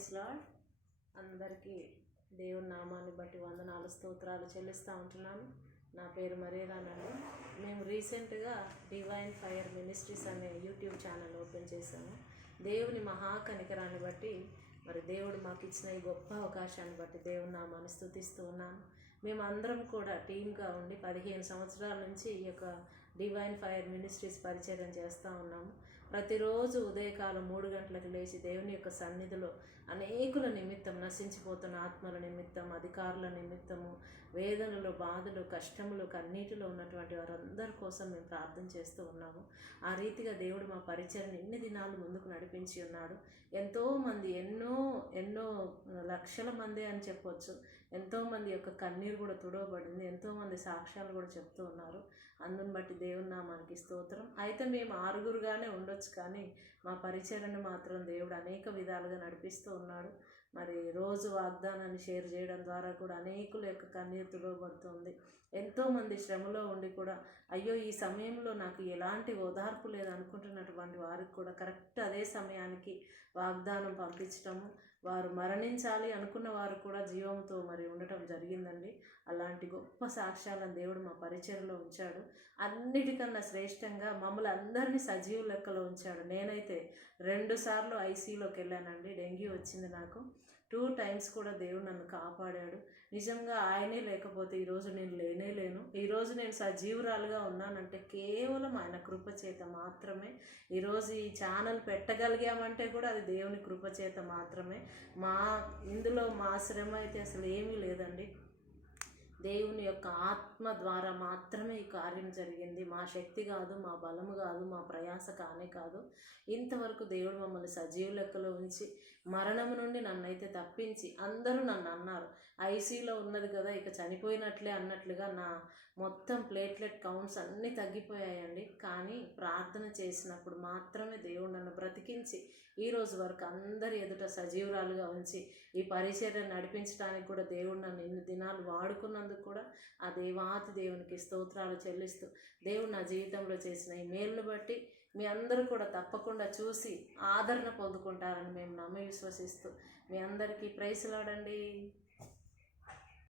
Praise lord. అందరికీ దేవుని నామాన్ని బట్టి వందనాలు స్తోత్రాలు చెల్లిస్తూ ఉంటున్నాను. నా పేరు మరీరానండి. మేము రీసెంట్గా డివైన్ ఫైర్ మినిస్ట్రీస్ అనే యూట్యూబ్ ఛానల్ ఓపెన్ చేశాము. దేవుని మహాకనికరాన్ని బట్టి మరి దేవుడు మాకు ఇచ్చిన ఈ గొప్ప అవకాశాన్ని బట్టి దేవుని నామాన్ని స్తుతిస్తూ ఉన్నాను. మేమందరం కూడా టీమ్గా ఉండి 15 సంవత్సరాల నుంచి ఈ యొక్క డివైన్ ఫైర్ మినిస్ట్రీస్ పరిచయం చేస్తూ ఉన్నాము. ప్రతిరోజు ఉదయకాలం 3 గంటలకు లేచి దేవుని యొక్క సన్నిధిలో అనేకుల నిమిత్తం, నశించిపోతున్న ఆత్మల నిమిత్తం, అధికారుల నిమిత్తము, వేదనలు, బాధలు, కష్టములు, కన్నీటిలో ఉన్నటువంటి వారందరి కోసం మేము ప్రార్థన చేస్తూ ఉన్నాము. ఆ రీతిగా దేవుడు మా పరిచయం ఇన్ని దినాలు ముందుకు నడిపించి ఉన్నాడు. ఎంతోమంది ఎన్నో లక్షల మంది అని చెప్పొచ్చు. ఎంతోమంది యొక్క కన్నీరు కూడా తుడవబడింది. ఎంతోమంది సాక్ష్యాలు కూడా చెప్తూ ఉన్నారు. అందుని బట్టి దేవుని నామానికి స్తోత్రం. అయితే మేము 6గురుగానే ఉండొచ్చు, కానీ మా పరిచర్యను మాత్రం దేవుడు అనేక విధాలుగా నడిపిస్తూ ఉన్నాడు. మరి రోజు వాగ్దానాన్ని షేర్ చేయడం ద్వారా కూడా అనేకుల యొక్క కన్నీరు తుడవబడుతుంది. ఎంతోమంది శ్రమలో ఉండి కూడా అయ్యో ఈ సమయంలో నాకు ఎలాంటి ఓదార్పు లేదు అనుకుంటున్నటువంటి వారికి కూడా కరెక్ట్ అదే సమయానికి వాగ్దానం పంపించటము, వారు మరణించాలి అనుకున్న వారు కూడా జీవంతో మరి ఉండటం జరిగిందండి. అలాంటి గొప్ప సాక్ష్యాలను దేవుడు మా పరిచర్యలో ఉంచాడు. అన్నిటికన్నా శ్రేష్టంగా మమ్మల్ని అందరినీ సజీవ లెక్కలో ఉంచాడు. నేనైతే 2 సార్లు ఐసీయూలోకి వెళ్ళానండి. డెంగ్యూ వచ్చింది నాకు. 2 టైమ్స్ కూడా దేవుడు నన్ను కాపాడాడు. నిజంగా ఆయనే లేకపోతే ఈరోజు నేను లేను. ఈరోజు నేను సజీవురాలుగా ఉన్నానంటే కేవలం ఆయన కృపచేత మాత్రమే. ఈరోజు ఈ ఛానల్ పెట్టగలిగామంటే కూడా అది దేవుని కృపచేత మాత్రమే. ఇందులో మా శ్రమ అయితే అసలు ఏమీ లేదండి. దేవుని యొక్క ఆత్మ ద్వారా మాత్రమే ఈ కార్యం జరిగింది. మా శక్తి కాదు, మా బలము కాదు, మా ప్రయాస కానే కాదు. ఇంతవరకు దేవుడు మమ్మల్ని సజీవ లెక్కలో ఉంచి మరణము నుండి నన్నైతే తప్పించి, అందరూ నన్ను అన్నారు ఐసీలో ఉన్నది కదా ఇక చనిపోయినట్లే అన్నట్లుగా నా మొత్తం ప్లేట్లెట్ కౌంట్స్ అన్నీ తగ్గిపోయాయండి. కానీ ప్రార్థన చేసినప్పుడు మాత్రమే దేవుడు నన్ను బ్రతికించి ఈరోజు వరకు అందరి ఎదుట సజీవురాలుగా ఉంచి ఈ పరిచర్య నడిపించడానికి కూడా దేవుడు నన్ను ఇన్ని దినాలు వాడుకున్నందుకు కూడా ఆ దేవాతి దేవునికి స్తోత్రాలు చెల్లిస్తూ దేవుడు నా జీవితంలో చేసిన ఈ మేలును బట్టి మీ అందరూ కూడా తప్పకుండా చూసి ఆదరణ పొందుకుంటారని మేము నమ్మి విశ్వసిస్తూ మీ అందరికీ ప్రైజ్ లార్డ్ అండి.